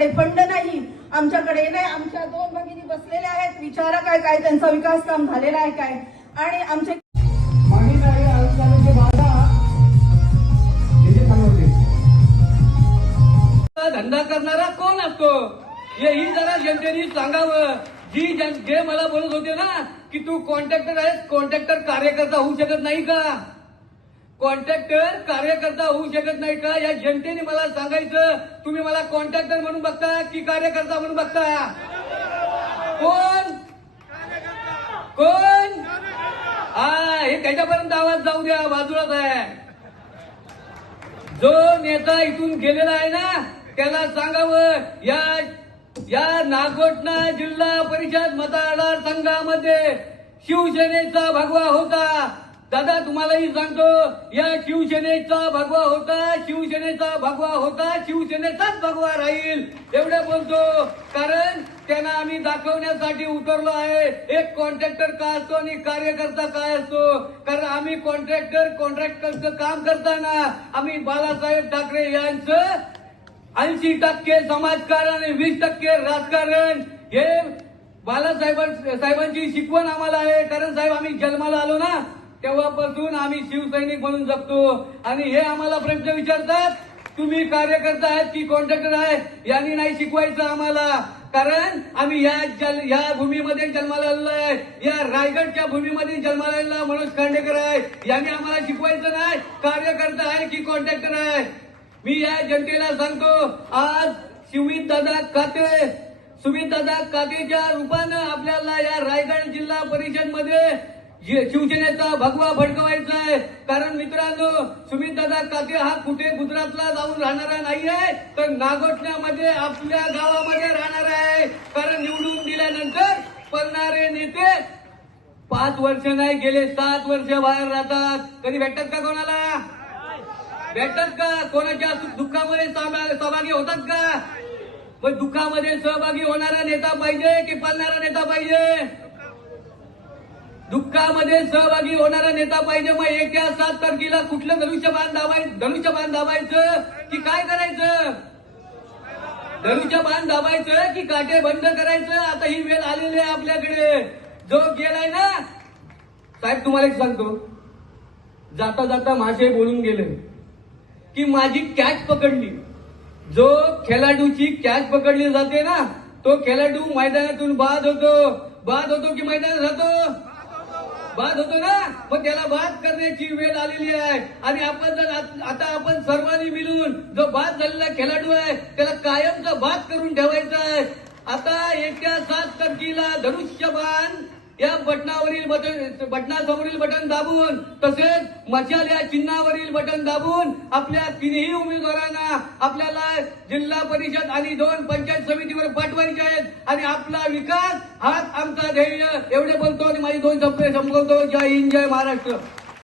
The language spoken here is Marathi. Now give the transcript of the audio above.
आमच्याकडे फंड नाही, आमच्याकडे नाही, आमच्या दोन भगिनी बसलेल्या आहेत, विचारा काय काय त्यांचा विकास काम झालेला आहे काय, आणि आमचे धंदा करणारा कोण असतो हेही जरा जनतेने सांगावं. जे मला बोलत होते ना की तू कॉन्ट्रॅक्टर आहेस, कॉन्ट्रॅक्टर कार्यकर्ता होऊ शकत नाही का? कॉन्ट्रॅक्टर कार्यकर्ता होऊ शकत नाही का? या जनतेने मला सांगायचं. तुम्ही मला कॉन्ट्रॅक्टर म्हणून बघता की कार्यकर्ता म्हणून बघता? कोण कोण हे त्याच्यापर्यंत आवाज जाऊ द्या, बाजूलाच आहे. जो नेता इथून गेलेला आहे ना त्याला सांगावं, या नागोठणा जिल्हा परिषद मतदारसंघामध्ये शिवसेनेचा भगवा होता. दादा तुम्हालाही सांगतो, या शिवसेनेचा भगवा होता, शिवसेनेचा भगवा होता, शिवसेनेचाच भगवा राहील एवढे बोलतो. कारण त्यांना आम्ही दाखवण्यासाठी उतरलो आहे एक कॉन्ट्रॅक्टर काय असतो आणि कार्यकर्ता काय असतो. कारण आम्ही कॉन्ट्रॅक्टरचं काम करताना आम्ही बाळासाहेब ठाकरे यांचं 80% समाजकारण आणि 20% राजकारण हे बाळासाहेबांची शिकवण आम्हाला आहे. कारण साहेब आम्ही जन्माला आलो ना तेव्हापासून आम्ही शिवसैनिक म्हणून जगतो आणि हे आम्हाला प्रश्न विचारतात तुम्ही कार्यकर्ता आहेत की कॉन्ट्रॅक्टर आहे, यांनी नाही शिकवायचं आम्हाला. कारण आम्ही या भूमीमध्ये जन्माला आलेलो आहे, या रायगडच्या भूमीमध्ये जन्माला आलेला मनोज खांडेकर आहे, यांनी आम्हाला शिकवायचं नाही कार्यकर्ता आहे की कॉन्ट्रॅक्टर आहे. मी या जनतेला सांगतो, आज सुमितदादा कातेच्या रूपानं आपल्याला या रायगड जिल्हा परिषद मध्ये शिवसेनेचा भगवा फडकवायचा आहे. कारण मित्रांनो सुमितदादा काते हा कुठे गुजरातला जाऊन राहणारा नाही आहे, तर नागोठण्यामध्ये आपल्या गावामध्ये राहणार आहे. कारण निवडून दिल्यानंतर पळणारे नेते 5 वर्ष नाही गेले 7 वर्ष बाहेर राहतात. कधी भेटतात का कोणाला? भेटतात का? कोणाच्या दुःखामध्ये सहभागी होतात का? मग दुःखामध्ये सहभागी होणारा नेता पाहिजे की पळणारा नेता पाहिजे? दुःखामध्ये सहभागी होणारा नेता पाहिजे. मग येत्या 7 तारखेला कुठलं धनुष्यबाण दाबायचं की काय करायचं? धनुष्यबाण दाबायचं की काटे बंद करायचं? आता ही वेळ आलेली आहे आपल्याकडे. जो गेलाय ना साहेब, तुम्हाला एक सांगतो, जाता जाता माशे बोलून गेले की माझी कॅच पकडली. जो खेळाडूची कॅच पकडली जाते ना तो खेळाडू मैदानातून बाद होतो की मैदानात राहतो? बाद होतो ना. मग त्याला बाद करण्याची वेळ आलेली आहे. आणि आता आपण सर्वांनी मिळून जो बाद झालेला खेळाडू आहे त्याला कायमचा बाद करून ठेवायचा आहे. आता येत्या 7 तारखेला धनुष्यबाण या बटनासमोरील बटन दाबून तसेच मशाल या चिन्हावरील बटन दाबून आपल्या तिन्ही उमेदवारांना आपल्याला जिल्हा परिषद आणि 2 पंचायत समितीवर पाठवायचे आहेत आणि आपला विकास हाच आमचा ध्येय. एवढे बोलतो आणि माझी 2 शब्द संपवतो. जय हिंद, जय महाराष्ट्र.